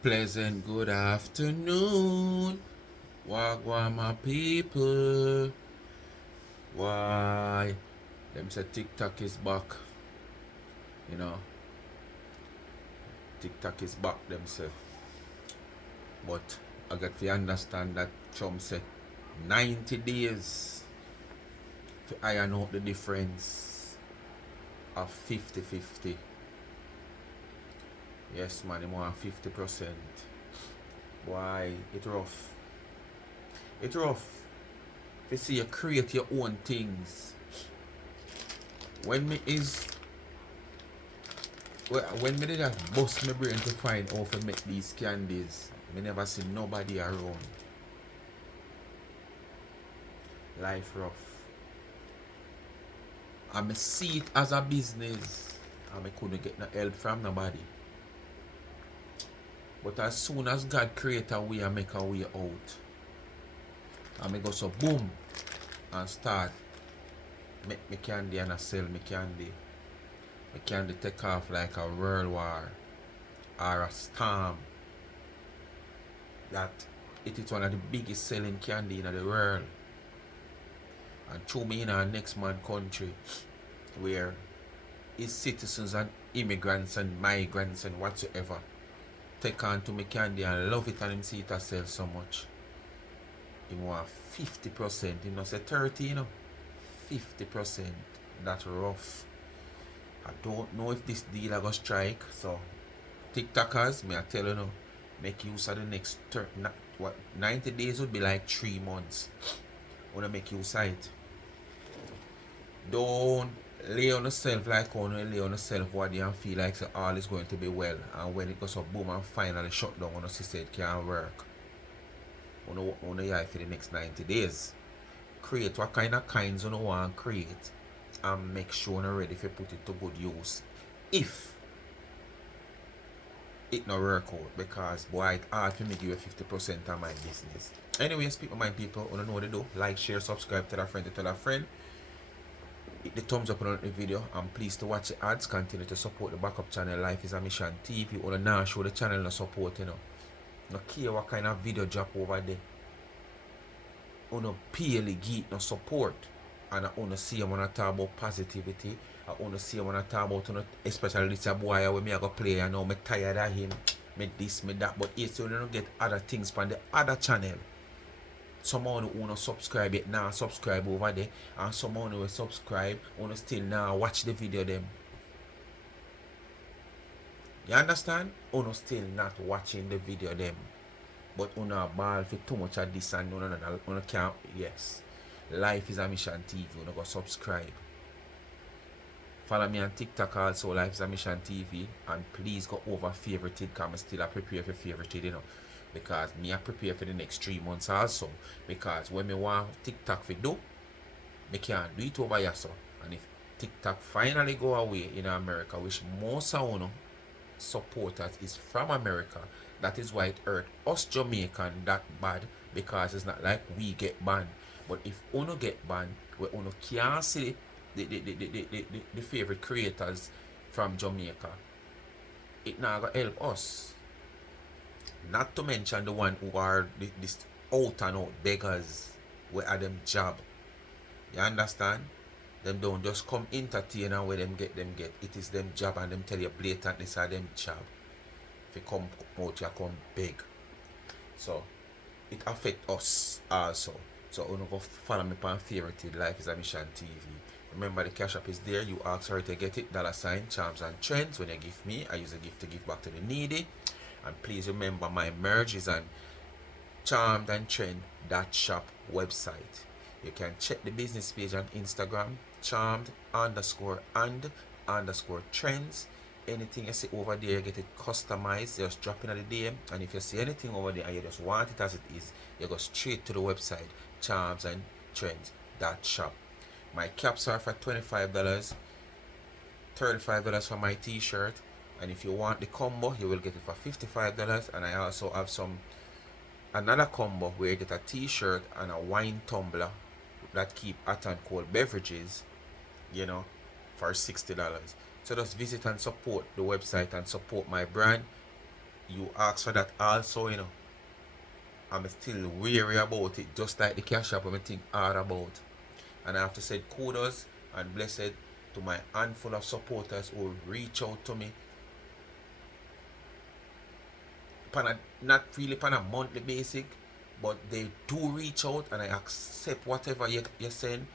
Pleasant good afternoon. Wagwan my people. Why? Them say TikTok is back. You know, TikTok is back, them say. But I got to understand that Trump said 90 days to iron out the difference of 50-50. Yes, man, he want 50%. Why? It rough. It rough. If you see you create your own things. When me is when me did that bust my brain to find how to make these candies, me never see nobody around. Life rough. I me see it as a business and me couldn't get no help from nobody. But as soon as God create a way and make a way out, and me go so boom and start make me candy and I sell me candy. Me candy take off like a world war or a storm. That it is one of the biggest selling candy in the world. And throw me in our next man country where his citizens and immigrants and migrants and whatsoever take on to me candy and love it and him see it sell so much. He want 50%, he not say 30, 50%. That's rough. I don't know if this deal I go strike. So TikTokers, me I tell you now, make use of the next 90 days would be like 3 months. Wanna make use of it. Don't lay on yourself like on lay on yourself what you feel like so all is going to be well. And when it goes up boom and finally shut down, you see it can't work. On the for the next 90 days. Create what kind of kinds you want to create and make sure you're ready to put it to good use. If it not work out, because boy it hard for me give you 50% of my business. Anyways, people, my people, you know what to do. Like, share, subscribe, tell a friend to tell a friend. Hit the thumbs up on the video and please to watch the ads. Continue to support the backup channel Life is a Mission TV. You wanna now show the channel no support, no care what kind of video drop over there. You no purely geek no support. And I wanna see when I talk about positivity. I wanna see when I talk about especially this boy where me I go play. I know me tired of him. Me this, me that. But yes, you don't get other things from the other channel. Someone who wanna subscribe yet now subscribe over there, and someone who will subscribe wanna still now watch the video them. You understand? Uno still not watching the video them. But uno ball for too much of this and uno can't. Yes. Life is a Mission TV. Uno go subscribe. Follow me on TikTok also, Life is a Mission TV. And please go over favorited because I'm still prepare for favorited, Because me I prepare for the next 3 months also. Because when me want TikTok for do, me can't do it over here so. And if TikTok finally go away in America, which most of supporters is from America, that is why it hurt us Jamaican that bad, because it's not like we get banned. But if uno get banned, we uno can't see the favorite creators from Jamaica, it not gonna help us. Not to mention the one who are this out and out beggars where are them job. You understand? Them don't just come entertain and where them get. It is them job and them tell you blatant this are them job. If you come out, you come beg. So it affect us also. So you go follow me on favorite Life is a Mission TV. Remember the cash app is there. You ask her to get it. $ Charms and Trends. When you give me, I use a gift to give back to the needy. And please remember my merge is on charmedandtrend.shop website. You can check the business page on Instagram, charmed_and_trends. Anything you see over there, get it customized, just drop in at the DM. And if you see anything over there and you just want it as it is, you go straight to the website, charmedandtrends.shop. My caps are for $25, $35 for my t-shirt. And if you want the combo, you will get it for $55. And I also have another combo where you get a t-shirt and a wine tumbler that keep hot and cold beverages, for $60. So just visit and support the website and support my brand. you ask for that also, you know. I'm still weary about it, just like the cash app I'm think hard about. And I have to say kudos and blessed to my handful of supporters who reach out to me not really on a monthly basis, but they do reach out and I accept whatever you send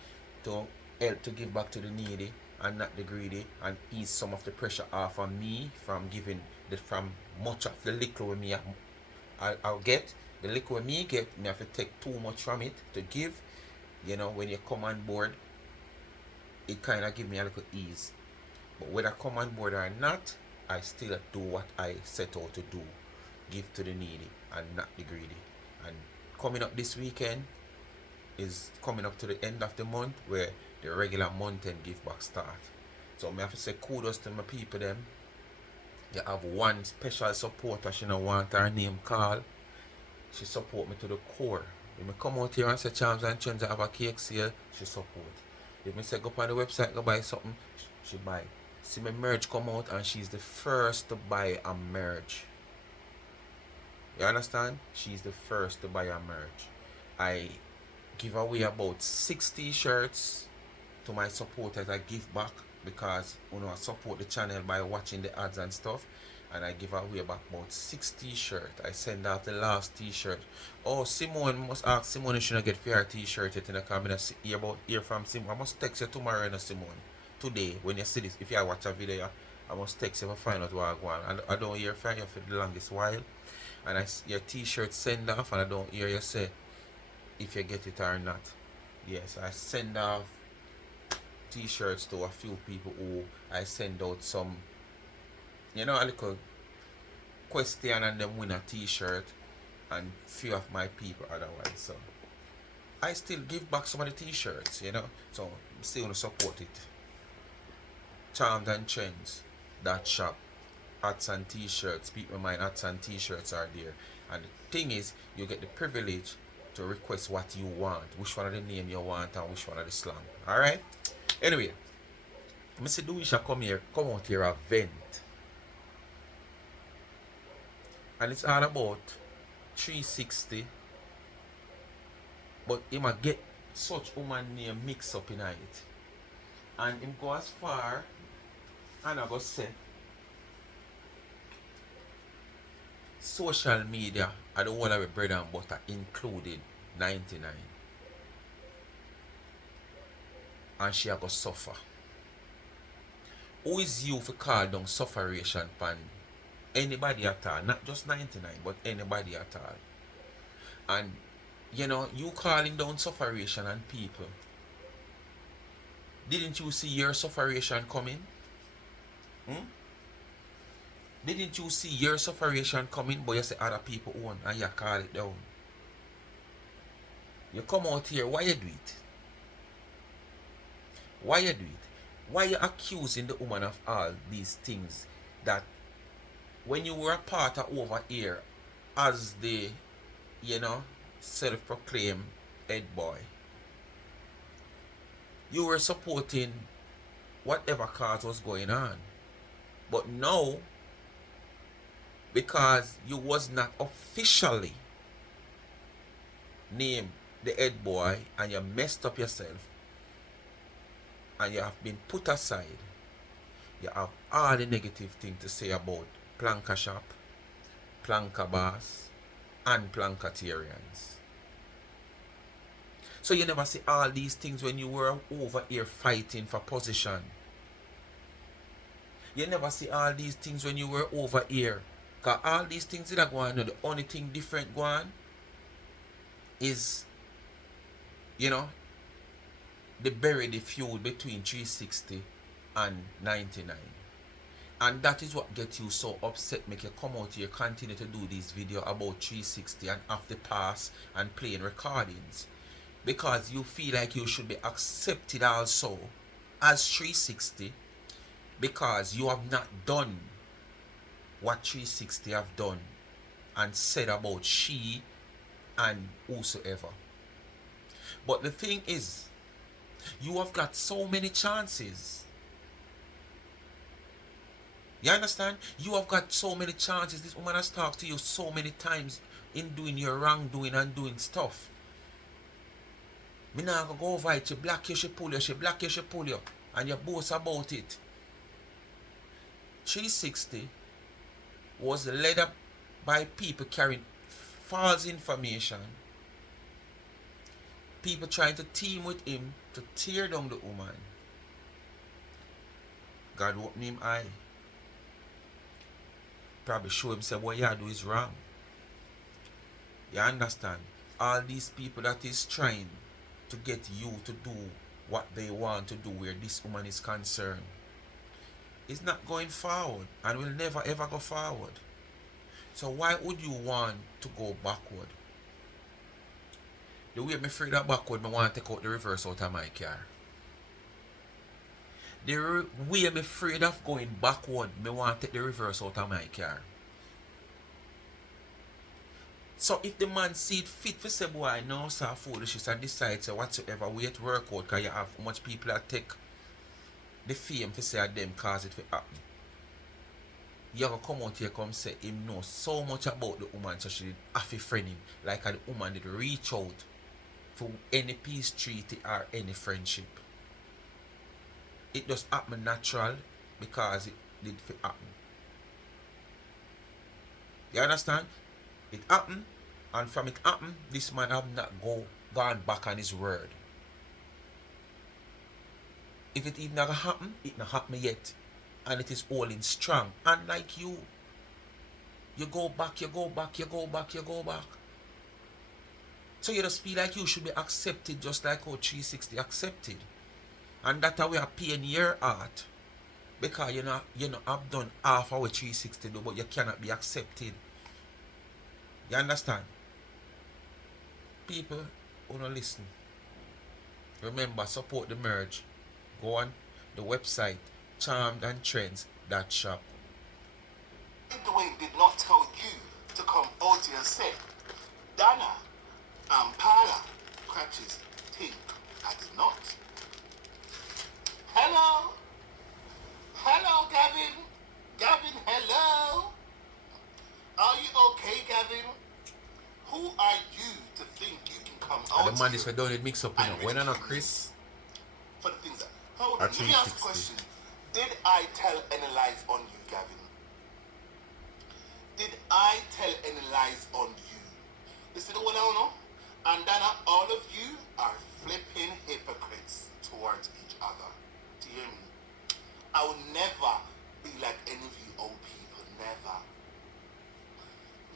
to help to give back to the needy and not the greedy and ease some of the pressure off of me from giving from much of the liquor with me I'll get. The liquor with me get, me have to take too much from it to give. You know, when you come on board, it kind of give me a little ease. But whether I come on board or not, I still do what I set out to do. Give to the needy and not the greedy. And coming up this weekend is coming up to the end of the month where the regular month end give back start. So I have to say kudos to my people them. You have one special supporter, she don't want her name called. She support me to the core. If I come out here and say Charms and Trends, I have a cake sale, she support. If I say go up on the website, go buy something, she buy. See my merch come out and she's the first to buy a merch. You understand? She's the first to buy a merch. I give away about 6 t-shirts to my supporters. I give back because I support the channel by watching the ads and stuff. And I give away back about 6 t-shirts. I send out the last t-shirt. Oh, Simone must ask Simone if she not get for her t-shirt yet. And I hear from Simone. I must text you tomorrow, Simone. Today, when you see this, if you watch a video, I must text you to find out what I want. And I don't hear from you for the longest while. And your t-shirt send off and I don't hear you say if you get it or not. Yes, I send off t-shirts to a few people who I send out some, a little question and them win a t-shirt and few of my people otherwise. So I still give back some of the t-shirts, so I'm still gonna support it. Charms and Trends, that shop. Hats and t-shirts, people mind hats and t-shirts are there. And the thing is, you get the privilege to request what you want, which one of the name you want and which one of the slang. Alright? Anyway, Mr. Duisha come out here a vent. And it's all about 360. But he might get such woman name mix up in it. And him go as far and I go say social media are the one of the bread and butter included 99. And she a go suffer. Who is you for call down sufferation pan anybody at all? Not just 99, but anybody at all. And you calling down sufferation on people. Didn't you see your sufferation coming? Didn't you see your sufferation coming, but you say other people own and you call it down? You come out here, why you do it? Why you do it? Why you accusing the woman of all these things that when you were a part of over here as the, self-proclaimed head boy, you were supporting whatever cause was going on. But now, because you was not officially named the head boy and you messed up yourself and you have been put aside, you have all the negative things to say about Planka Shop, Planka Boss, and Plankatarians. So you never see all these things when you were over here fighting for position. You never see all these things when you were over here. Because all these things that are going on, the only thing different going on is, the buried feud between 360 and 99. And that is what gets you so upset, make you come out here, continue to do this video about 360 and after pass and playing recordings. Because you feel like you should be accepted also as 360 because you have not done what 360 have done and said about she and whosoever. But the thing is, you have got so many chances. You understand? You have got so many chances. This woman has talked to you so many times in doing your wrongdoing and doing stuff. Me nah go over it. She block you, she pull you, she block you, she pull you. And you boast about it. 360 was led up by people carrying false information. People trying to team with him to tear down the woman. God opened him eye. Probably show him say what you do is wrong. You understand? All these people that is trying to get you to do what they want to do where this woman is concerned is not going forward and will never ever go forward. So why would you want to go backward? The way me afraid that backward, me want to take out the reverse out of my car. The way me afraid of going backward, me want to take the reverse out of my car. So if the man see it fit for say boy no sir foolishness and decide say whatsoever way it work out because you have much people that take the fame for say them cause it for happen. You gonna come out here come say him know so much about the woman so she did have to friend him like the woman did reach out for any peace treaty or any friendship. It just happen natural because it did for happen. You understand? It happened, and from it happen, this man have not gone back on his word. If it even never happen, it not happen yet. And it is holding strong. Unlike you. You go back, you go back, you go back, you go back. So you just feel like you should be accepted just like how 360 accepted. And that's how we are paying your heart. Because you know have done half of what 360 do, but you cannot be accepted. You understand? People who don't listen. Remember, support the merge. Go on the website charmedandtrends.shop. Dwayne did not tell you to come out here and say, Dana and Paula crutches think I did not. Hello? Hello, Gavin? Gavin, hello? Are you okay, Gavin? Who are you to think you can come out And the man here is for doing it mix up, you know. When I know Chris for the things that... Hold on, let me ask a question. Did I tell any lies on you, Gavin? Did I tell any lies on you? Listen to what I know. And then all of you are flipping hypocrites towards each other. Do you hear me? I will never be like any of you old people. Never.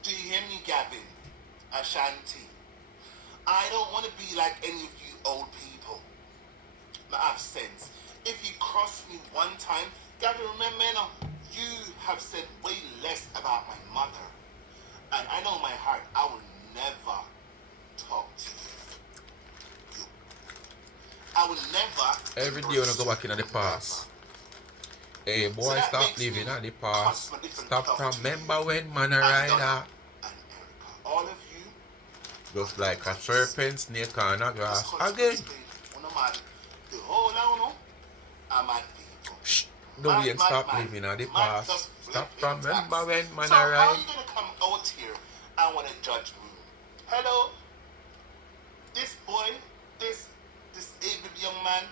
Do you hear me, Gavin? Ashanti. I don't want to be like any of you old people. But I have sense. If you cross me one time, Gavin, remember now, you have said way less about my mother. And I know in my heart, I will never talk to you. I will never... every day when I go back in the past. Hey boy, so stop living at the past. Stop from remember when man a rider. All of you, just like a serpent, snake on a grass. Again. The whole now, I'm at people. Shh. Don't even stop living at the past. Stop from remember when man a ride. How are you gonna come out here and wanna judge me? Hello? This boy, this able young man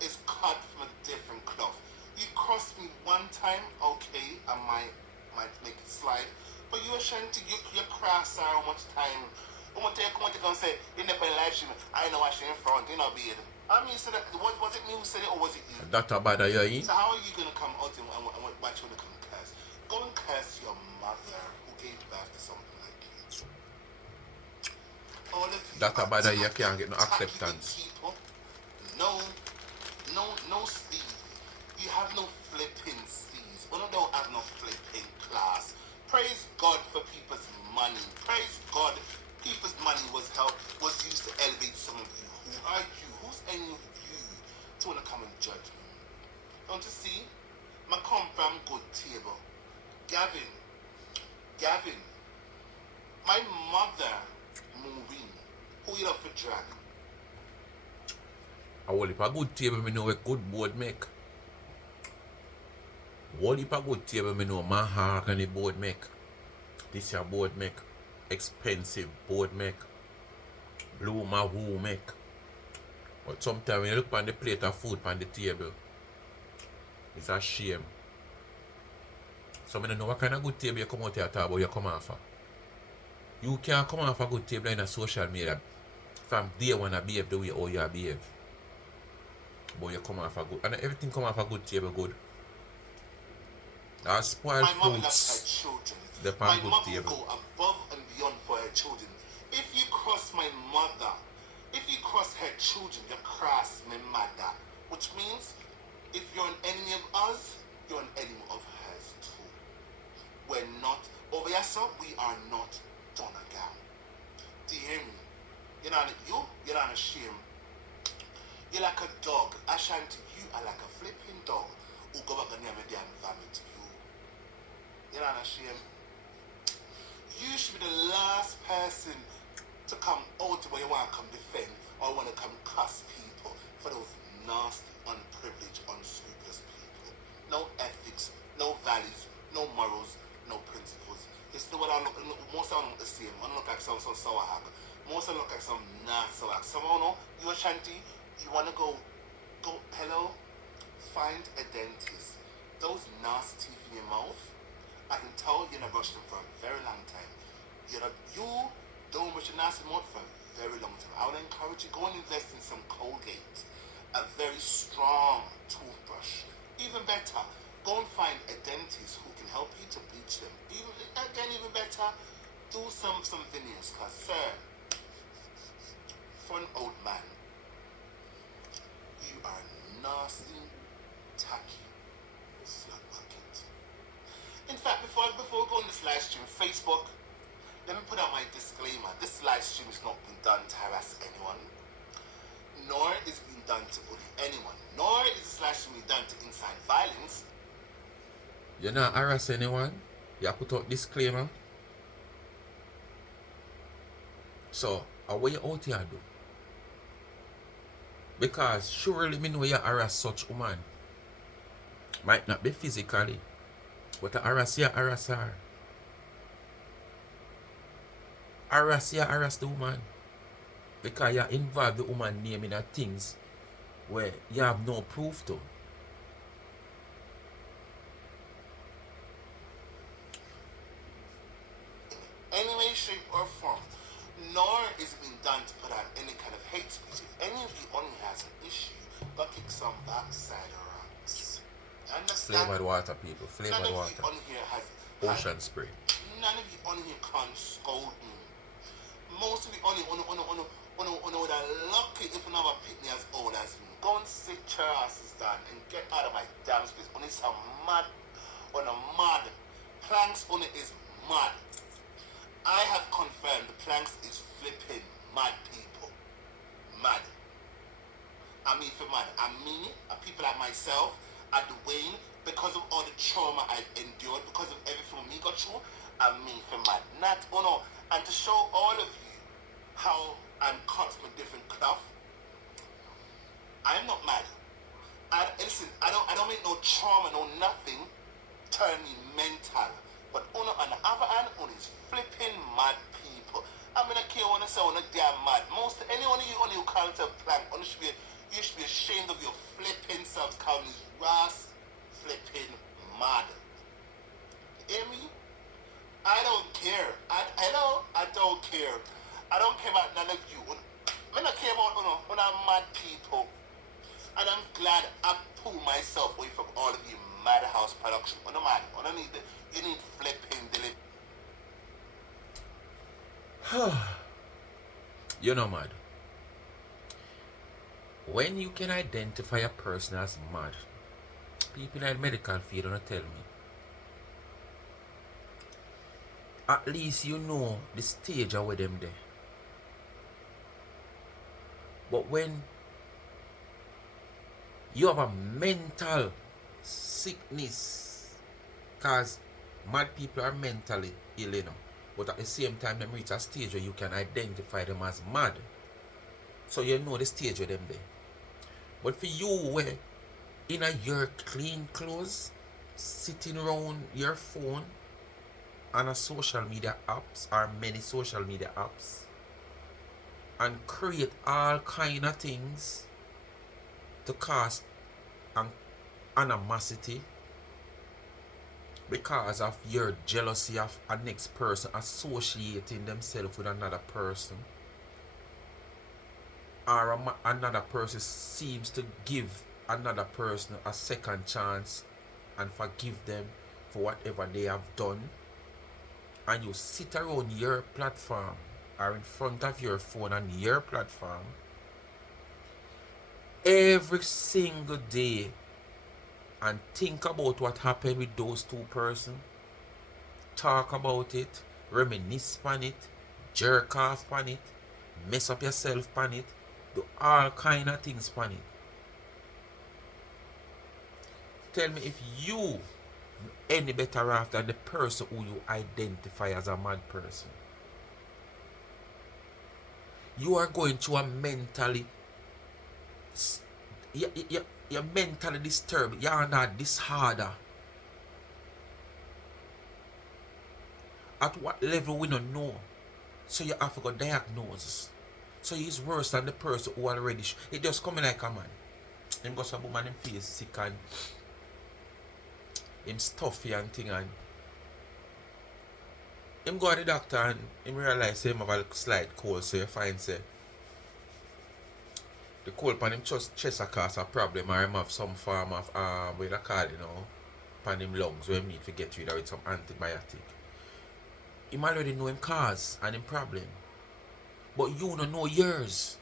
is cut from a different cloth. You crossed me one time, okay, I might make it slide. But you Ashanti, you cross how much time. I'm gonna come say, in the live stream, I know what she in front, you know, be it. I mean, so that, was it me who said it or was it you? That's about you in. So how are you gonna come out and watch when you come curse? Go and curse your mother who gave birth to something like you. All of you. That's about you can't get no acceptance. People. No sleeve. You have no flipping sleeves. One of them have no flipping class. Praise God for people's money. Praise God, people's money was used to elevate some of you. Who are you? Who's any of you to want to come and judge me? Don't you see? I come from good table. Gavin, my mother, Maureen, who you love for drag? I will if a good table, me know a good board make. Whole heap of good table me know my heart and the board make. This your board make. Expensive board make. Blue my who make. But sometimes when you look on the plate of food on the table, it's a shame. So I don't know what kind of good table you come out here talk about you come off of. You can't come off a good table in a social media from day one I behave the way how you behave. But you come off a good, and everything come off a good table good. That's spoiled My mother loves her fruits. children. The My pan good mother will table. go above and beyond for her children. If you cross my mother, if you cross her children, you cross my mother. Which means, if you're an enemy of us, you're an enemy of hers too. We're not, over here, sir, we are not done again. Do you hear me? You're not ashamed. You're like a dog. Ashanti, you are like a flipping dog who go back and never damn vomit you. You're not ashamed. You should be the last person to come out where you want to come defend or want to come cuss people for those nasty, unprivileged, unscrupulous people. No ethics, no values, no morals, no principles. It's the what I look, most of them look the same. I don't look like some sour hack. Most of them look like some nasty hack. Some of them, you Ashanti, you want to go, hello, find a dentist. Those nasty teeth in your mouth, I can tell you're not brushed them for a very long time. You don't brush your nasty mouth for a very long time. I would encourage you, go and invest in some Colgate, a very strong toothbrush. Even better, go and find a dentist who can help you to bleach them. Even better, do some veneers, because sir, for an old man, you are nasty, tacky, slut bucket. In fact, before we go on this live stream, Facebook, let me put out my disclaimer. This live stream is not being done to harass anyone, nor is it being done to bully anyone, nor is this live stream being done to incite violence. You're not harass anyone. You put out disclaimer. So, what you out here do? Because surely me know you harass such woman. Might not be physically, but a harass you, harass her. Harass you, harass the woman. Because you involve the woman name in things where you have no proof to. In any way, shape, or form, nor is it being done to put out any kind of hate speech. If any of you only has an issue, go kick some backside rocks. Understand? Flavored water, people. Flavored None of water. you on here has Ocean spray. None of you on here can scold me. Most of you only would have lucky if you never pick me as old as me. Go and sit your asses down and get out of my damn space. Only some mad on a mad. Planks on it is mad. I have confirmed the Planks is flipping mad people. Mad. I mean for mad. I mean it. People like myself, at Dwayne, because of all the trauma I've endured, because of everything me got through, I mean for mad. Not, oh no. And to show all of you how I'm cut from a different cloth, I'm not mad. Listen, I don't make no trauma, no nothing turn me mental. But on the other hand, on is flipping mad people. I mean, I can't want to say on damn mad. Most anyone of you on your character plank, you should be ashamed of your flipping selves calling these ras flipping mad. You hear me? I don't care. I don't care. I don't care about none of you. I don't care about when I'm mad people. And I'm glad I pulled myself away from all of you madhouse production. You need flipping delivery. You're not mad. When you can identify a person as mad, people in the medical field don't tell me. At least you know the stage of where them there. But when you have a mental sickness, because mad people are mentally ill, you know, but at the same time them reach a stage where you can identify them as mad. So you know the stage where them there. But for you where in your clean clothes, sitting around your phone on a social media apps or many social media apps and create all kind of things to cause an animosity because of your jealousy of a next person associating themselves with another person, or another person seems to give another person a second chance and forgive them for whatever they have done, and you sit around your platform or in front of your phone on your platform every single day and think about what happened with those two persons, talk about it, reminisce on it, jerk off on it, mess up yourself on it, do all kind of things on it. Tell me if you any better off than the person who you identify as a mad person. You are going through a mentally you're mentally disturbed. You're under disorder. At what level we don't know. So you have to go diagnose. So he's worse than the person who already it just coming like a man. Him got some woman him face sick and him stuffy and thing, and him go to the doctor and him realize him have a slight cold, so you find say the cold pan him chest a cause a problem, or him have some form of what you call it, pan him lungs where him need to get rid of with some antibiotic. Him already know him cause and him problem. But you don't know yours.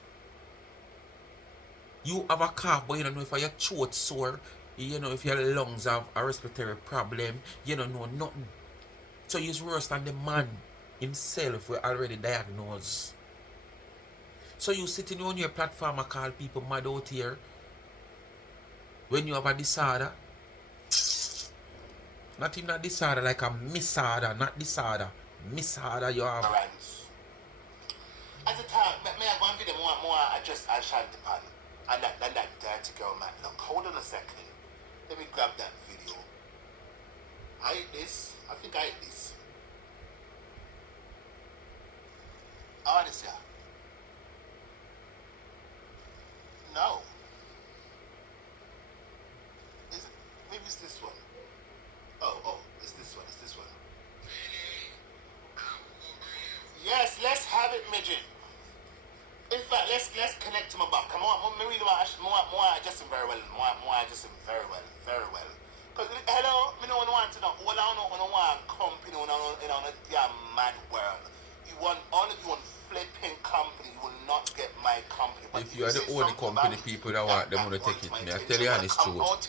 You have a cough, but you don't know if your throat sore, you know if your lungs have a respiratory problem, you don't know nothing. So he's worse than the man himself were already diagnosed. So you sitting on your platform and call people mad out here when you have a disorder. Not even a disorder, like a misorder, not disorder. Misorder you have. At the time, may I have one video more I just Ashanti pan and that dirty girl man. Look, hold on a second. Let me grab that video. I ate this. I think I ate this. Oh, this here. No. Is it? Maybe it's this one. Oh, it's this one. It's this one. Yes, let's have it, midget. In fact, let's connect to my back. Come on, maybe more just very well. More just very well. Because hello, me no one want to know. All I don't want company in a damn mad world. You want all of you want flipping company. You will not get my company. But if you are the only company people that want them to take it, me I tell you honest truth.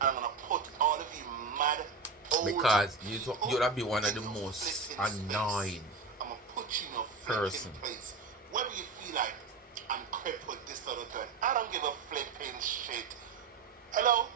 I'm gonna put all of you mad old because you'll be one of the most annoying I'm gonna put you in a person. place. Whether you feel like I'm crippled, this or that, I don't give a flipping shit. Hello?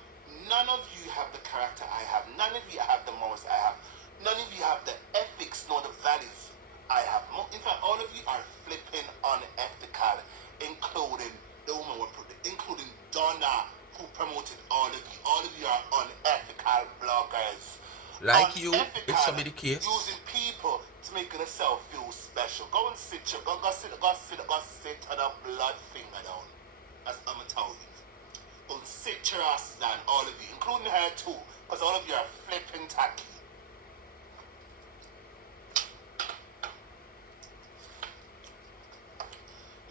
None of you have the character I have. None of you have the morals I have. None of you have the ethics nor the values I have. In fact, all of you are flipping unethical, including the woman, including Donna, who promoted all of you. All of you are unethical bloggers. Like you, if some be the case. Using people to make yourself feel special. Go and sit on a blood finger down. That's what I'm gonna tell you. Go and sit your ass down, all of you, including her too, because all of you are flipping tacky.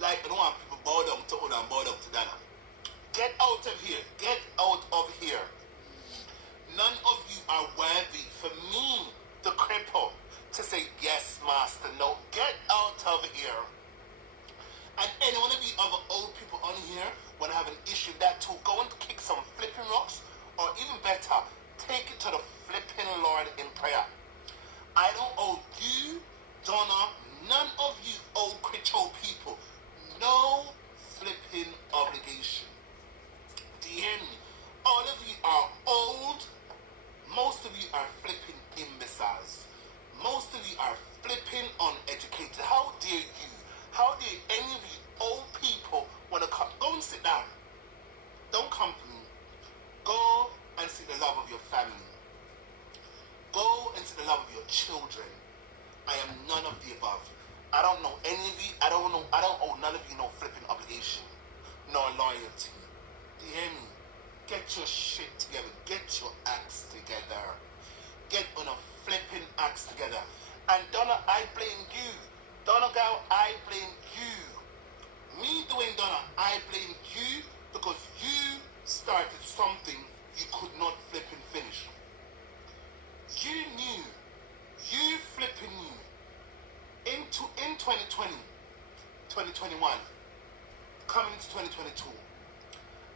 Like I don't want people bow down to Una and bow down to Dana. Get out of here. Get out of here. None of you are worthy for me, the cripple, to say yes, master. No, get out of here. And any one of you other old people on here, when I have an issue with that too, go and kick some flipping rocks, or even better, take it to the flipping Lord in prayer. I don't owe you, Donna, none of you old cripple people, no flipping obligation. Do you hear me? All of you are old. Most of you are flipping imbeciles. Most of you are flipping uneducated. How dare you? How dare any of you old people want to come? Go and sit down. Don't come to me. Go and see the love of your family. above. I don't know any of you. I don't owe none of you no flipping obligation, nor loyalty. Do you hear me? Get your shit together. Get your acts together. Get on a flipping acts together. And Donna, I blame you. Donna Gal, I blame you. Me doing Donna, I blame you because you started something you could not flipping finish. You knew. You flipping knew. In 2020, 2021, coming into 2022,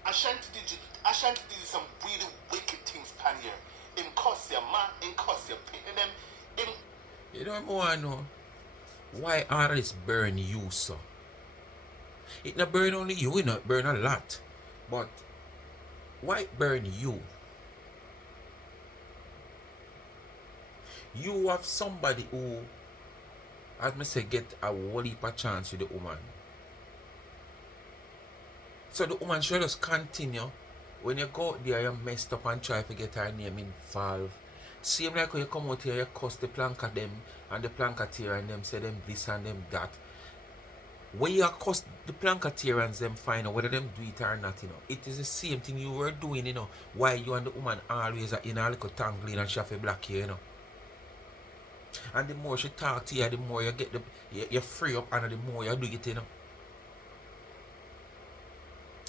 Ashanti did some really wicked things pan here. In cost your man, in cost your picking them, in... You don't want to know why all this burn you so? It not burn only you, it not burn a lot. But why it burn you? You have somebody who, as me say, get a whole heap of chance with the woman. So the woman should just continue. When you go out there, you messed up and try to get her name involved. Same like when you come out here, you cuss the plank at them and the planketeer and them say them this and them that. When you cuss the planketeers, them find out whether them do it or not, you know. It is the same thing you were doing, you know. Why you and the woman always are in a little tangling and she have a black hair, you know. And the more she talk to you, the more you get you free up and the more you do it, you know.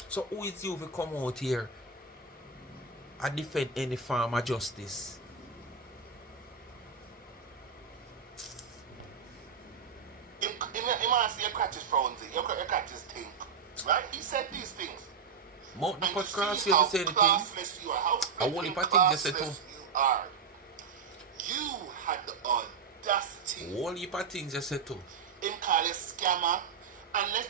So who is you to come out here and defend any form of justice? You must see your catches frownzy, your catches think. Right? He said these things. Mount the And cut you cross see you how to say anything. classless you are, how I won't flipping even think just say classless too. you are. You had the audacity. Whole heap of things you say too. Him call you scammer. And let's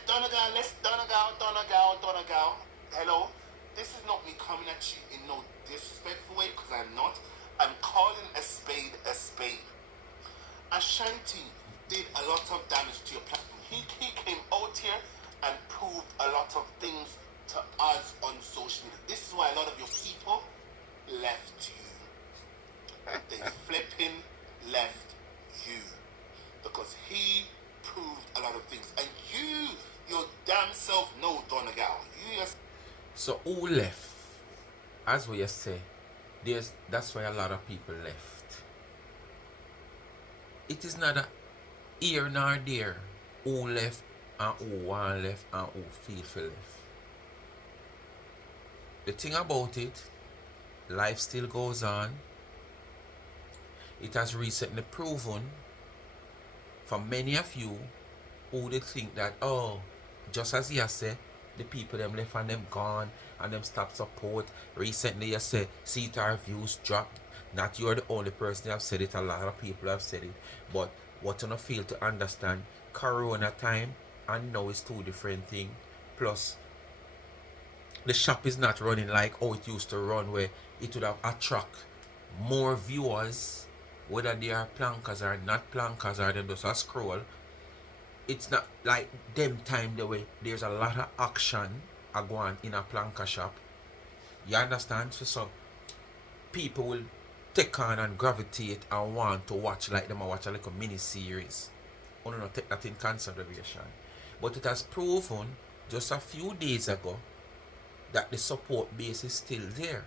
Donegal. Hello? This is not me coming at you in no disrespectful way, because I'm not. I'm calling a spade a spade. Ashanti did a lot of damage to your platform. He came out here and proved a lot of things to us on social media. This is why a lot of your people left you. They flipping left you. Because he proved a lot of things. And you, your damn self know Donegal. You just... So who left? As what you say, that's why a lot of people left. It is not a here nor there who left and who want left and who feel for left. The thing about it, life still goes on. It has recently proven for many of you who they think that, oh, just as you say, the people them left and them gone and them stop support. Recently you say, see it our views dropped. Not you're the only person that have said it, a lot of people have said it. But what you don't feel to understand, Corona time and now it's two different things. Plus, the shop is not running like how it used to run, where it would have attract more viewers, whether they are plankers or not plankers or them just a scroll. It's not like them time the way there's a lot of action going in a planker shop. You understand? So people will take on and gravitate and want to watch like them watch a little mini series. I don't know, take that in consideration. But it has proven just a few days ago that the support base is still there.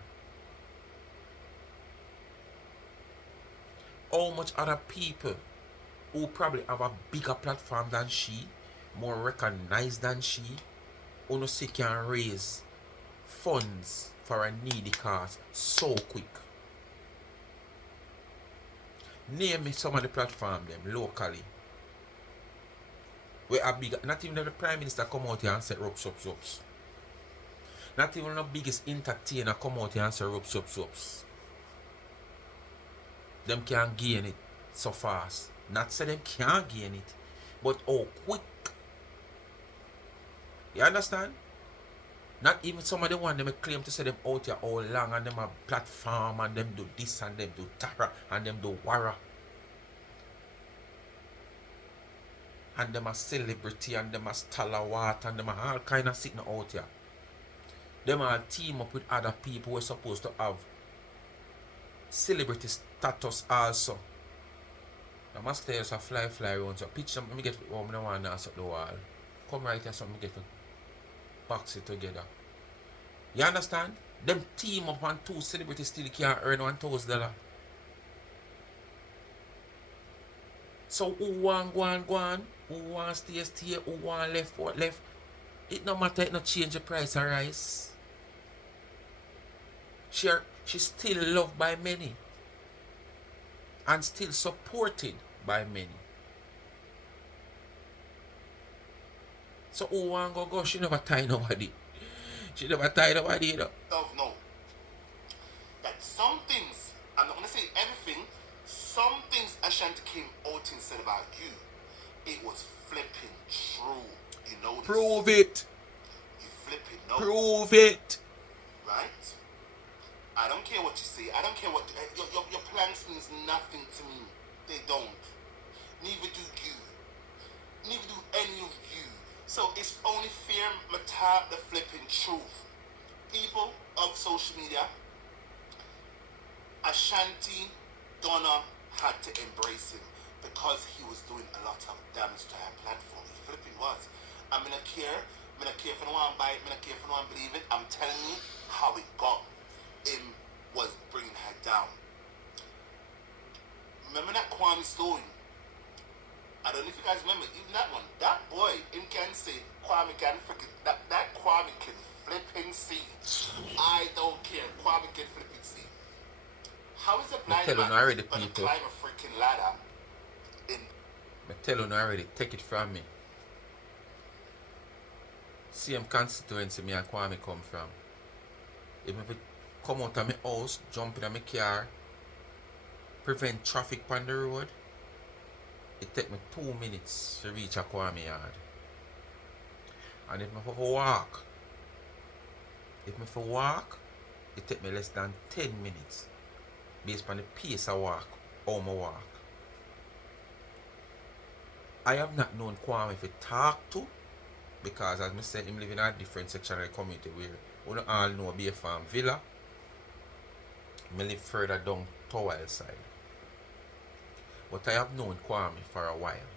How much other people who probably have a bigger platform than she, more recognized than she, who no see can raise funds for a needy cause so quick? Name me some of the platform them locally where a big, not even the Prime Minister come out here and say ropes. Not even the biggest entertainer come out here and say ropes. Them can't gain it so fast. Not say them can't gain it, but how quick. You understand? Not even some of the one them claim to say them out here all long and them a platform and them do this and them do Tara and them do Wara. And them a celebrity and them a stalwart and them a all kind of sitting out here. Them all team up with other people who are supposed to have celebrity status also. The mosquito just a fly around. So pitch them, me get oh, me no want to up the wall. Come right here, so me get to box it together. You understand? Them team up and two celebrities still can't earn $1,000. So who want go on? Who want stay? Who want left? It no matter, it no change the price of rice. She's still loved by many. And still supported by many. So who want go? She never tie nobody. She never tie nobody, you know. No. That some things, I'm not going to say everything, some things Ashanti came out and said about you, it was flipping true. You know this? Prove it. You flipping know. Prove it. Right? I don't care what you say. I don't care what... Your plans means nothing to me. They don't. Neither do you. Neither do any of you. So it's only fair to tell the flipping truth. People of social media, Ashanti Donna had to embrace him because he was doing a lot of damage to her platform. He flipping was. I'm gonna care. I'm gonna care if no one buy it. I'm gonna care if no one believe it. I'm telling you how it got. Him was bringing her down. Remember that Kwame story? I don't know if you guys remember even that one. That boy, him can say Kwame can freaking that Kwame can flipping see. I don't care. Kwame can flipping see. How is a blind man already, gonna people. climb a freaking ladder in I tell you already, take it from me. Same constituency me and Kwame come from. If I come out of my house, jump in my car, prevent traffic on the road, it take me 2 minutes to reach a Kwame yard. And if I walk, it take me less than 10 minutes. Based on the pace I walk, how I walk. I have not known Kwame to talk to, because as I said, him live in a different section of the community where we don't all know Bay Farm Villa. I live further down Towel side. But I have known Kwame for a while.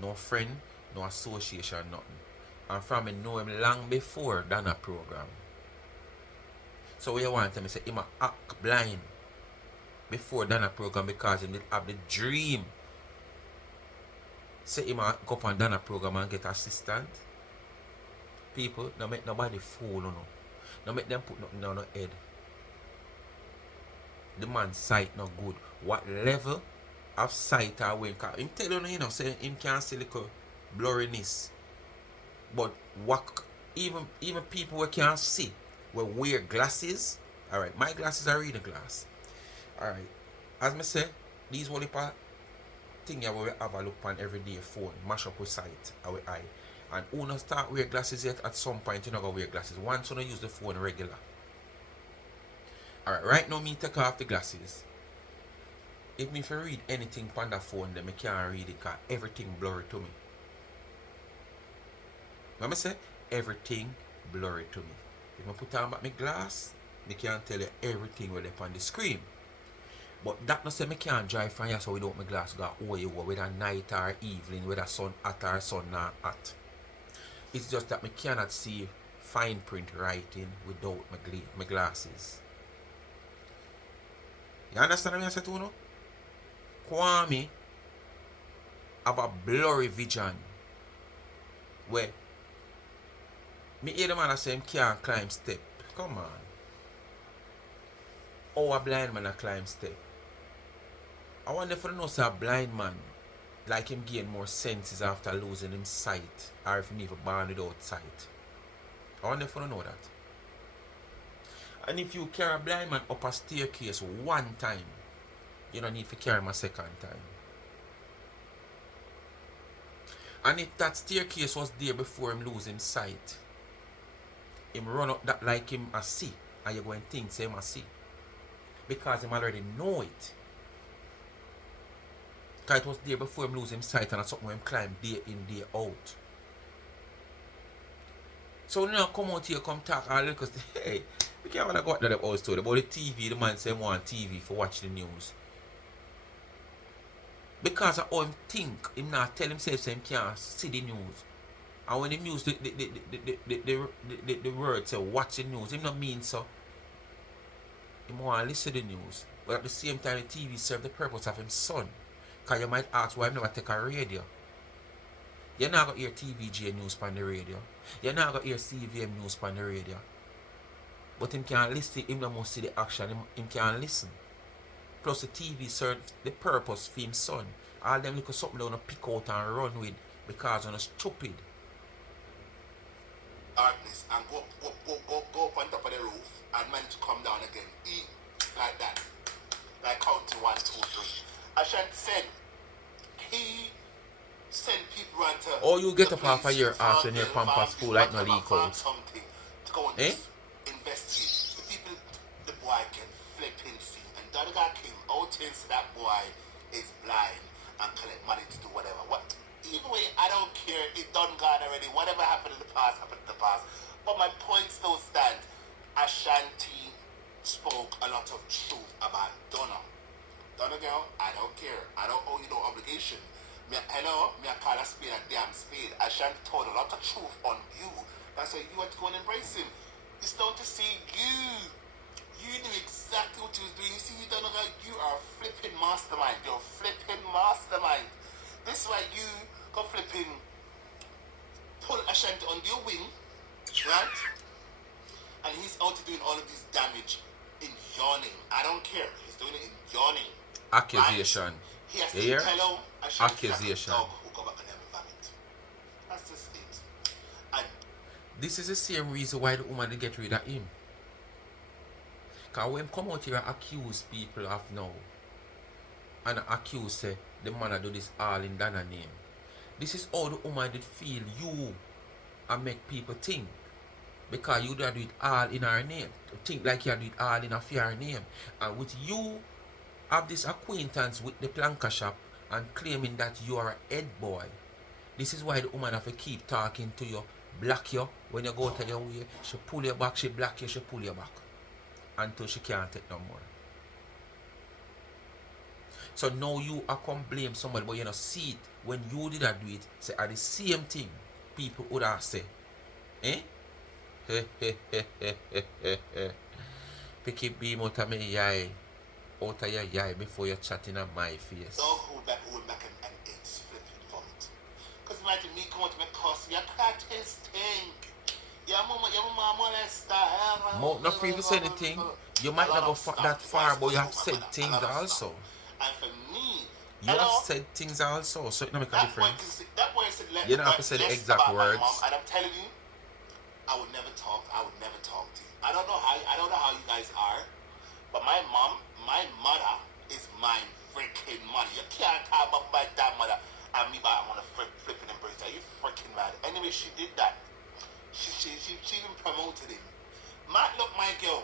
No friend, no association, nothing. And from me know him long before Dana program. So what you want to me say him a act blind before Dana program because he did have the dream. Say him a go up on Dana program and get assistant. People, don't make nobody fool, no. Don't make them put nothing on the head. The man's sight not good. What level of sight are we? Him tell you, say him can't see little blurriness. But what even people who can't see will wear glasses. Alright, my glasses are reading glass. Alright. As me say, these whole heap of thing we have a look on everyday phone, mash up with sight, our eye. And who not start wear glasses yet, at some point you not gonna wear glasses. Once you not use the phone regular. Alright, right now me take off the glasses. If me for read anything on the phone, then I can't read it because everything blurry to me. Let me say, everything blurry to me. If I put on back my glass, I can't tell you everything with on the screen. But that not say I can't drive from here so without my glass go where you go, whether night or evening, whether sun hot or sun not hot. It's just that I cannot see fine print writing without my glasses. You understand what I say to you? Kwame have a blurry vision where me hear the man say him can't climb step. Come on. How a blind man a climb step? I wonder if you know say a blind man like him gain more senses after losing his sight, or if he never born without sight. I wonder if you know that. And if you carry a blind man up a staircase one time, you don't need to carry him a second time. And if that staircase was there before him lose his sight, him run up that like him a see, and you go and think say him a see. Because him already know it. Because it was there before him lose his sight, and that's something him climb day in, day out. So now come out here, come talk and look, hey, we can't want to go out that whole story about the TV. The man say he want TV for watch the news. Because of how him think, him not tell himself so him can't see the news. And when him use the word say watch the news, him not mean so him want to listen to the news. But at the same time the TV serve the purpose of him son. Because you might ask why him never take a radio. You're not going to hear TVJ news on the radio. You're not going to hear CVM news on the radio. But him can't listen, him not must see the action, him can't listen. Plus the TV serves the purpose for him son. All them little something they want to pick out and run with because they're stupid. Darkness and go up on top of the roof and man to come down again. Eat like that. Like counting 1, 2, 3. Ashanti said he sent people around to. Or you get up half a year after your pampas full like no leak out. Something to go and investigate. The people the boy can flip and see. And the other guy came out and said that boy is blind and collect money to do whatever. What? Either way, I don't care. It done gone already. Whatever happened in the past, happened in the past. But my point still stands. Ashanti spoke a lot of truth about Donna. Donna girl, I don't care. I don't owe you no obligation. Hello, me I call a spade a damn spade. Ashanti told a lot of truth on you. That's why you want to go and embrace him. It's down to see you. You knew exactly what you was doing. You see, you don't know how you are a flipping mastermind. You're a flipping mastermind. This is why you go flipping, pull Ashanti under your wing, right? And he's out to doing all of this damage in your name. I don't care. He's doing it in your name. Accusation. Right? He has to tell him Ashanti accusation. dog who go back and never vomit. That's just it. This is the same reason why the woman did get rid of him. Because when him come out here and accuse people of now, and accuse say the man do this all in Dana name. This is how the woman did feel you and make people think. Because you do it all in her name. Think like you do it all in a fair name. And with you have this acquaintance with the planker shop and claiming that you are a head boy. This is why the woman have to keep talking to you, block you when you go to your way. She pull you back, she block you, she pull you back. Until she can't take no more. So now you are come blame somebody, but you know see it when you did not do it. Say are the same thing people would have said. Eh? Pick it beam out of my eye. Out of your eye before you're chatting at my face. Don't hold back and it's flipping vomit. Because imagine me coming to my cost, you can't stink. Your mama molesta. Mouth not free to say anything. You might not go that far, but you have said things also. And for me, you have said things also, so it don't make a difference. That boy said, you don't have to say the exact words. Mom, and I'm telling you, I would never talk to you. I don't know how you guys are, but my mother is my freaking mother. You can't talk about my damn mother and me, but I'm gonna flip and embrace her. You freaking mad. Anyway, she did that. She even promoted him. Look, my girl,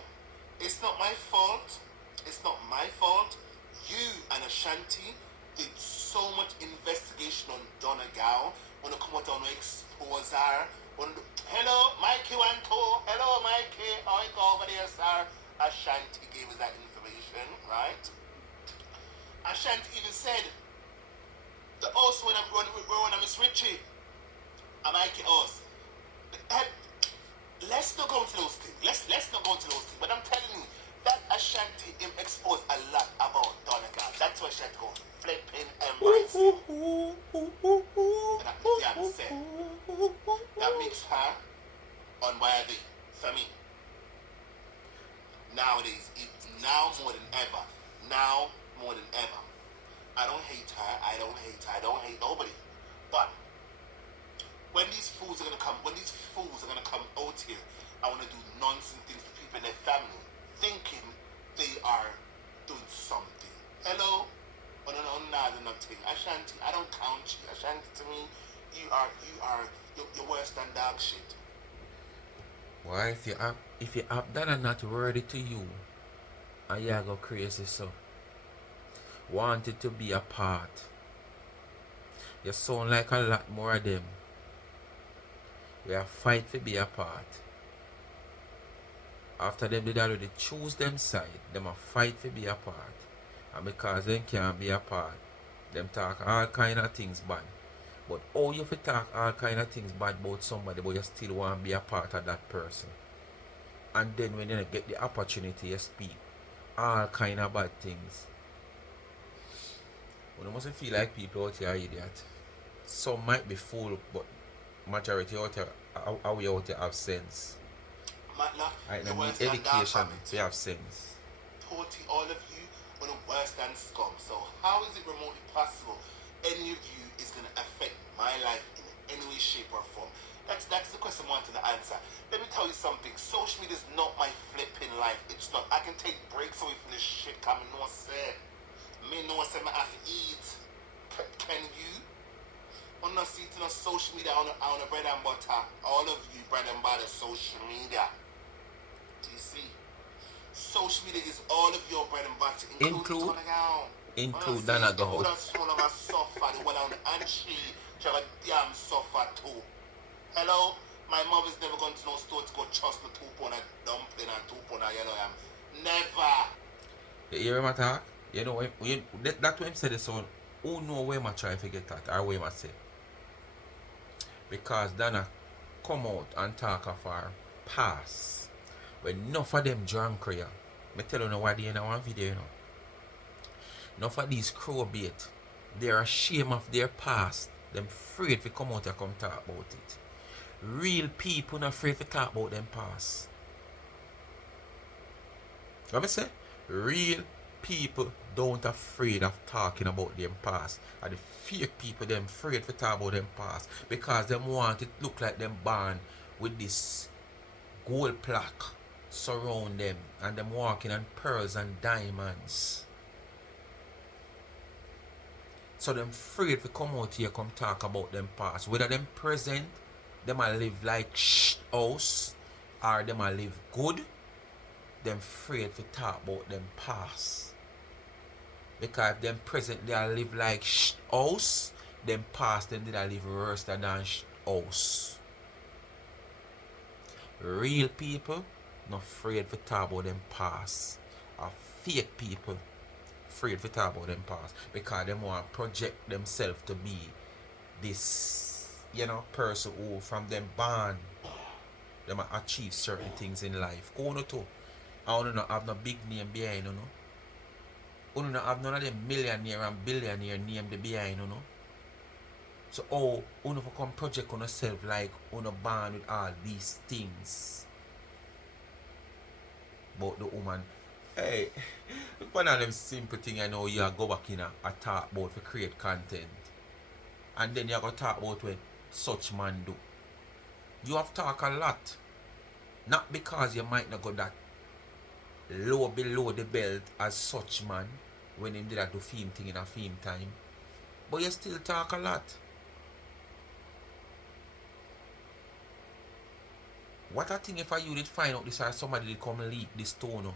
it's not my fault. It's not my fault. You and Ashanti did so much investigation on Donna Gal. When you come out and expose her. Hello, Mikey 1-2. Hello, Mikey. How you go over there, sir? Ashanti gave us that information, right? Ashanti even said, the house when I'm going to Miss Richie. And Mikey house. Let's not go into those things. Let's not go into those things. But I'm telling you, that Ashanti him exposed a lot about Donegal. That's why Ashanti go flipping embrace him. And that's the damn said. That makes her unworthy for me. Nowadays, now more than ever. Now more than ever. I don't hate her. I don't hate nobody. But when these fools are gonna come out here, I wanna do nonsense things to people in their family, thinking they are doing something. Hello? Oh no, nothing. Ashanti, I don't count you. Ashanti, to me, you're worse than dog shit. Why if you have that and not worthy to you, and you go crazy so wanted to be a part. You sound like a lot more of them. We are fight to be a part. After them did already choose them side, them a fight to be a part. And because them can't be a part, Them talk all kind of things bad. But how you fi talk all kind of things bad about somebody, but you still want to be a part of that person. And then when you get the opportunity, you speak all kind of bad things. Well, you mustn't feel like people out here are idiot. Some might be fool, but majority out here, how we out here have sense. Matlock, I you're don't need worse than dark education puppet. to have sense. Totally all of you are worse than scum. So how is it remotely possible any of you is going to affect my life in any way, shape or form? That's the question I wanted to answer. Let me tell you something. Social media is not my flipping life. It's not. I can take breaks away from this shit. Come and no say. Me no say I have to eat. Can you? I'm not seeing on social media on a bread and butter. All of you bread and butter social media. Do you see? Social media is all of your bread and butter, include Dana the go whole out. small of a suffer, the one on and she have a damn suffer too. Hello? My mother's never gone to no store to go trust the 2 pound of dumpling and 2 pound of yellow yam. Never. You hear him talk? You know, that when him say this one, who know where I try to get that, or where I say? Because Dana come out and talk of our past. When enough of them drunk here, me tell you what they in one video, you know. Enough of these crow bait, they're ashamed of their past. Them afraid to come out and come talk about it. Real people not afraid to talk about them past. What me say? Real people don't afraid of talking about them past. And the fake people them afraid to talk about them past because them want it look like them born with this gold plaque surround them and them walking on pearls and diamonds. So them afraid to come out here come talk about them past. Whether them present, them a live like house or them a live good, them afraid to talk about them past. Because if them present they a live like house, them past them did a live worse than house. Real people not afraid to talk about them past. Or fake people afraid to talk about them past because them want to project themselves to be this, person who from them born them achieve certain things in life. Go on to. I don't have no big name behind you know. You don't have none of them millionaire and billionaire name the behind you know. So you come project on yourself like you born with all these things. But the woman, hey, one of them simple thing I know you go back in a talk about to create content. And then you go talk about what such man do. You have talk a lot. Not because you might not go that low below the belt as such man when him did that do film thing in a film time. But you still talk a lot. What a thing if you did find out this or somebody did come leak this stone.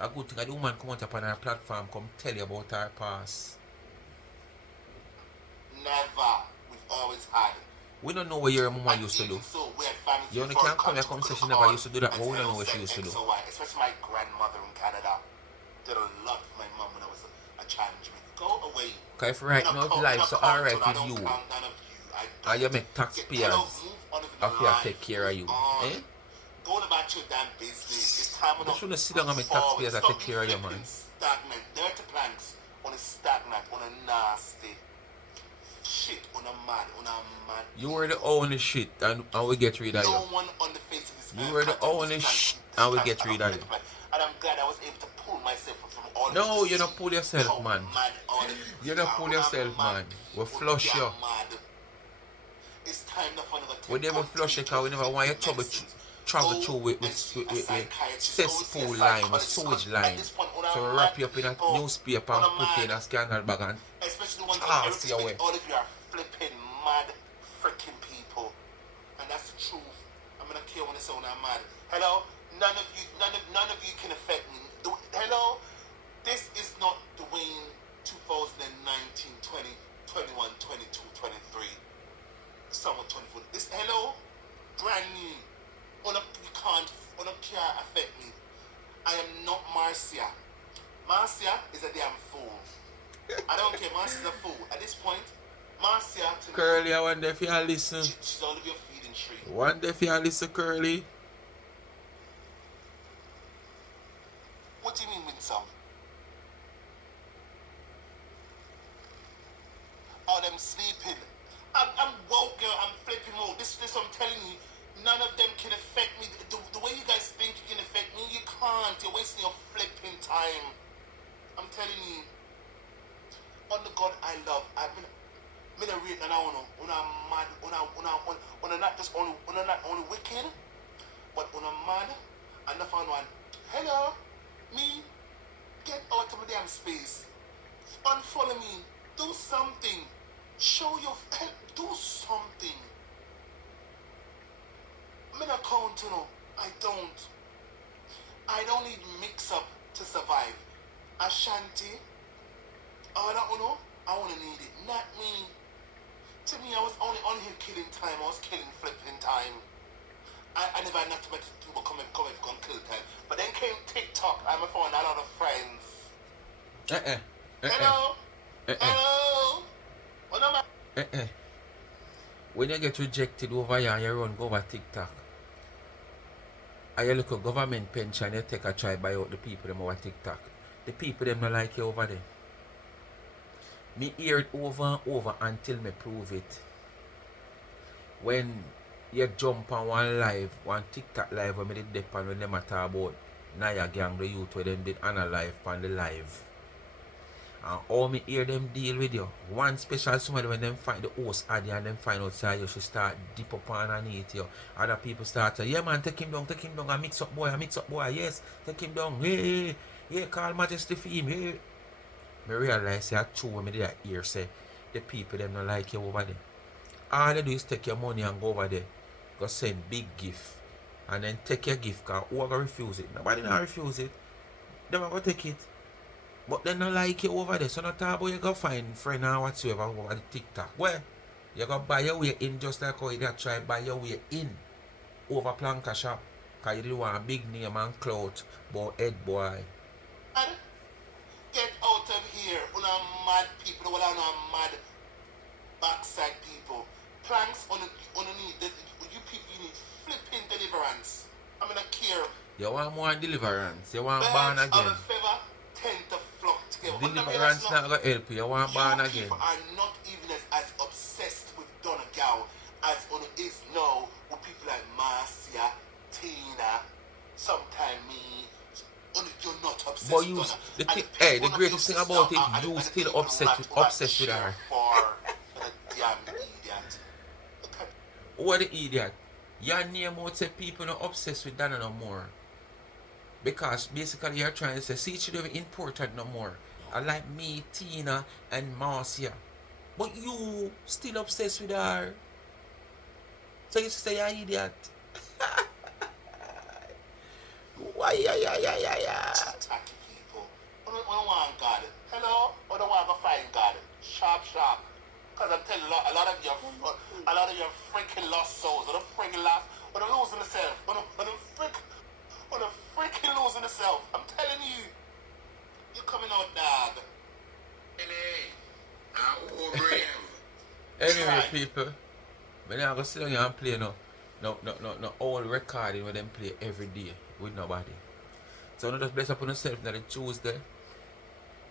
A good thing, a woman come out upon our platform, come tell you about our past. Never. We've always had. We don't know what your mama used to do. So we had families You only can't come here come say she never used to do that, but we don't know what she used to do. Especially my grandmother in Canada did a lot for my mum when I was a child. Go away. Because if right now if life so alright with you, and you make taxpayers have to take care of you. Eh? Go about your damn business. It's time You shouldn't sit down and make taxpayers that take care of you, man. Stagnant, dirty planks on a stagnant, on a nasty shit, on a mad. You were the only shit and we get rid of you. No one on the face of this You were the only shit and we get rid of you. And I'm glad I was able to pull myself from all of No, this. you don't pull yourself, man. You don't pull yourself, man. We flush you. It's time to find another We never flush you because we never want you to travel through with cesspool line or sewage line. So we wrap you up in a newspaper and put you in a scandal bag and toss you away. All of you are flipping mad freaking people. And that's the truth. I'm gonna kill when it's on I'm mad. Hello? None of you can affect me. Hello? This is not Dwayne 2019, 20, 21, 22, 23. Someone 24. This hello? Brand new. You can't affect me. I am not Marcia. Marcia is a damn fool. I don't care. Marcia's a fool. At this point, Marcia to me, Curly, I wonder if you listen. she's all of your feeding tree. Wonder if you listen, Curly. What do you mean, Winsome? Oh, them sleeping. I'm woke, girl. I'm flipping woke. This I'm telling you. None of them can affect me. The way you guys think you can affect me, you can't. You're wasting your flipping time. I'm telling you. On the God I love, I've been a real and I mad, not just only, not only wicked, but mad. And the fun one. Hello, me. Get out of the damn space. Unfollow me. Do something. Show your do something. I'm in a count, you know. I don't need mix up to survive. Ashanti. Oh, I don't know. I want to need it. Not me. To me, I was only on here killing time. I was killing flipping time. I never had nothing but people come kill time. But then came TikTok. I found a lot of friends. Hello? Hello? What am I? When you get rejected over here and you run go over TikTok, and you look at government pension, you take a try buy out the people them over TikTok. The people them not like you over there. Me hear it over and over until me prove it. When you jump on one TikTok live where me did dip and when them talk about Naya gang the youth where them did analyze on the live. And all me hear them deal with you. One special somebody when them find the host ad and them find outside you should start dip up underneath you. Other people start to, yeah man, take him down, I mix up boy, yes, take him down, hey, call Majesty for him, hey. Me realize that true when me did that hear say the people them not like you over there. All they do is take your money and go over there. Go send big gift. And then take your gift card. Who are gonna refuse it? Nobody not refuse it. They are gonna take it. But they not like you over there. So not talk about you go find friend or whatsoever over the TikTok. Where? You go buy your way in just like how you try buy your way in over Planka shop. Cause you didn't want a big name and clout but head boy. Get out of here. Una mad people. Well, I'm mad backside people. Planks on need. You people, you need flipping deliverance. I'm in a care. You want more deliverance. You want born again. Birds of a feather tend to flock together. Deliverance not gonna help you. You want born again. You people are not even as obsessed with Donegal as Una is now with people like Marcia, Tina, sometime me. You're not obsessed but you, with the greatest thing about it, you still obsessed with her. What the idiot? Your name out say people not obsessed with Dana no more. Because basically you're trying to say, see, it should be important no more. I like me, Tina, and Marcia. But you still obsessed with her. So you say you're an idiot. Why, yeah. Tacky people. I don't want God. Hello? I don't want to find God. Sharp. Because I'm telling you, a lot of your freaking lost souls, or the freaking lost, or the losing the self, or the freaking losing the self. I'm telling you, you're coming out, dog. Anyway, people, when I go sit down here and play no old recording where them play every day with nobody. So I just bless upon yourself that it's Tuesday.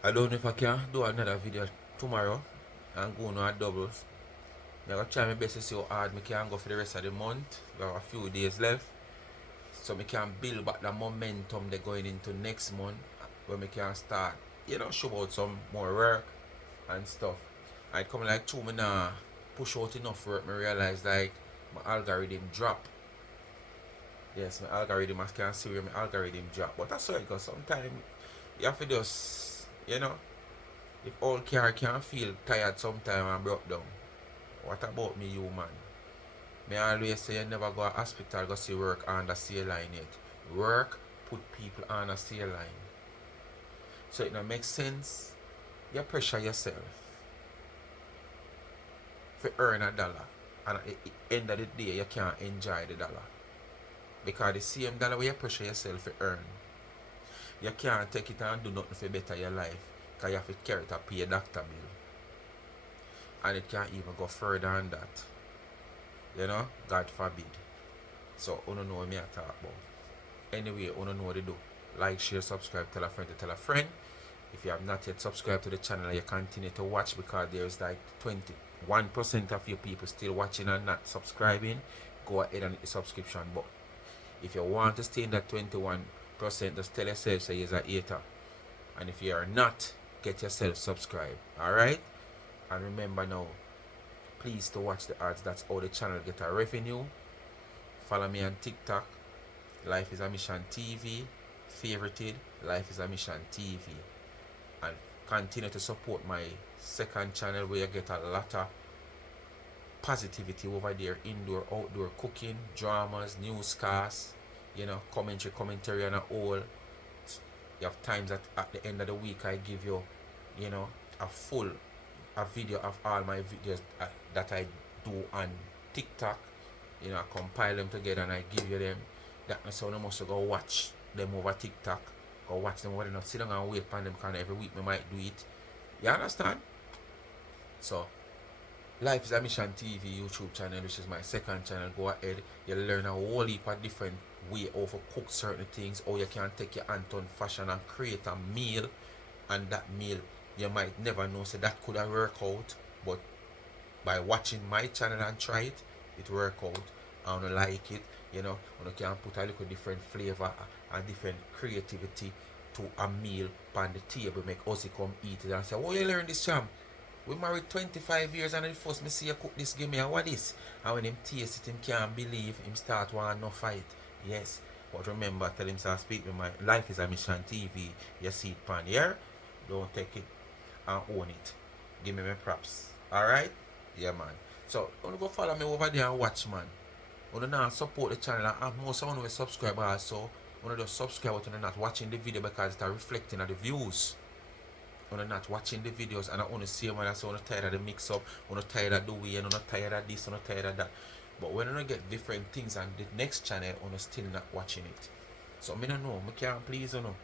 I don't know if I can do another video tomorrow and go on a doubles. I'm going to try my best to see how hard I can go for the rest of the month. We have a few days left. So I can build back the momentum they're going into next month where I can start, show out some more work and stuff. I come like 2 minutes push out enough work, I realize like my algorithm drop. Yes, my algorithm, I can see where my algorithm drop. But that's why it goes. Sometimes you have to just, if all car can feel tired sometime and broke down. What about me, you man? Me always say you never go to hospital go see work on the sail line yet. Work put people on a sail line. So it don't make sense. You pressure yourself to earn $1. And at the end of the day you can't enjoy the dollar. Because the same dollar where you pressure yourself to earn, you can't take it and do nothing for better your life. because you have to carry it to pay a doctor bill. And it can't even go further than that. You know? God forbid. So, you don't know what me I talk about. Anyway, you don't know what to do. Like, share, subscribe, tell a friend to tell a friend. If you have not yet subscribed to the channel, you continue to watch because there's like 21% of you people still watching and not subscribing. Go ahead and hit the subscription button. If you want to stay in that 21%, just tell yourself say you're a hater. And if you are not, get yourself subscribed. Alright? And remember now, please to watch the ads. That's how the channel get a revenue. Follow me on TikTok, Life is a Mission TV. Favorited, Life is a Mission TV. And continue to support my second channel where you get a lot of positivity over there. Indoor, outdoor cooking, dramas, newscasts, you know, commentary and all. You have times that at the end of the week I give you, you know, a video of all my videos that I do on TikTok. You know, I compile them together and I give you them. That so you must go watch them over TikTok. Go watch them over there. Not sit down and wait for them because every week we might do it. You understand? So, Life is a Mission TV YouTube channel, which is my second channel. Go ahead. You learn a whole heap of different way how to cook certain things. Or you can take your hand on fashion and create a meal. And that meal, you might never know. So that could have worked out. But by watching my channel and try it, it work out. I wanna like it, you know. You can put a little different flavor and different creativity to a meal on the table. Make us come eat it and say, "Oh, you learn this, champ? We married 25 years and the first me see you cook this, give me a what this." And when him taste it, him can't believe him start want no fight. Yes. But remember, tell him to speak with my Life is a Mission TV. You see it pan here. Don't take it and own it. Give me my props. Alright? Yeah, man. So, you go follow me over there and watch, man. You now support the channel and most of you will subscribe also. You just subscribe but you're not watching the video because it's reflecting on the views. You're not watching the videos and I want to see when I say you're tired of the mix up, you're tired of the way, you're not tired of this, you're not tired of that. But when you get different things on the next channel, you're still not watching it. So I don't know, I can't please you know.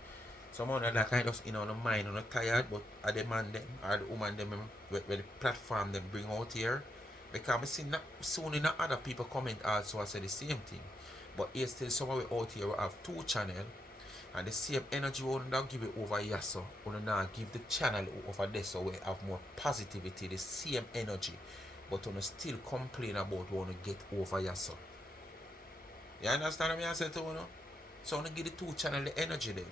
Someone that kind of in on mind, you're not tired, but are the man them or the woman them where the platform them bring out here. Because I see not soon enough other people comment also I say the same thing. But here still somewhere out here we have two channels and the same energy we don't give it over here so we now give the channel over there so we have more positivity, the same energy. But we still complain about what we get over here so. You understand what I say to you? So we give the two channel the energy then.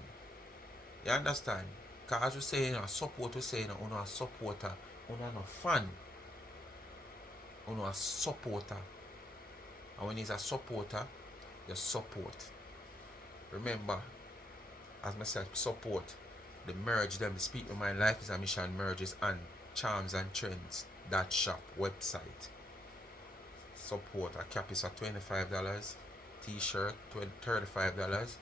You understand? Because as we say, support we say, we're a supporter, we're not a fan. We're a supporter. And when he's a supporter, you support. Remember, as I said, support. The merge them, the Speak With My Life is a Mission merges and Charms and Trends. That shop website. Support. A cap is at $25. T-shirt, $35.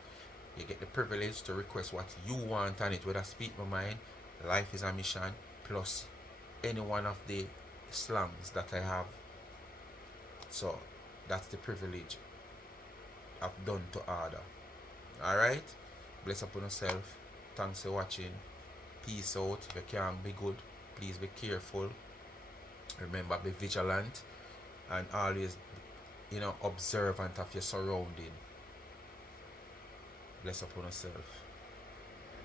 You get the privilege to request what you want on it, whether Speak My Mind, Life is a Mission, plus any one of the slams that I have. So that's the privilege I've done to order. Alright? Bless upon yourself. Thanks for watching. Peace out. If you can't be good, please be careful. Remember, be vigilant and always, observant of your surrounding. Bless upon yourself.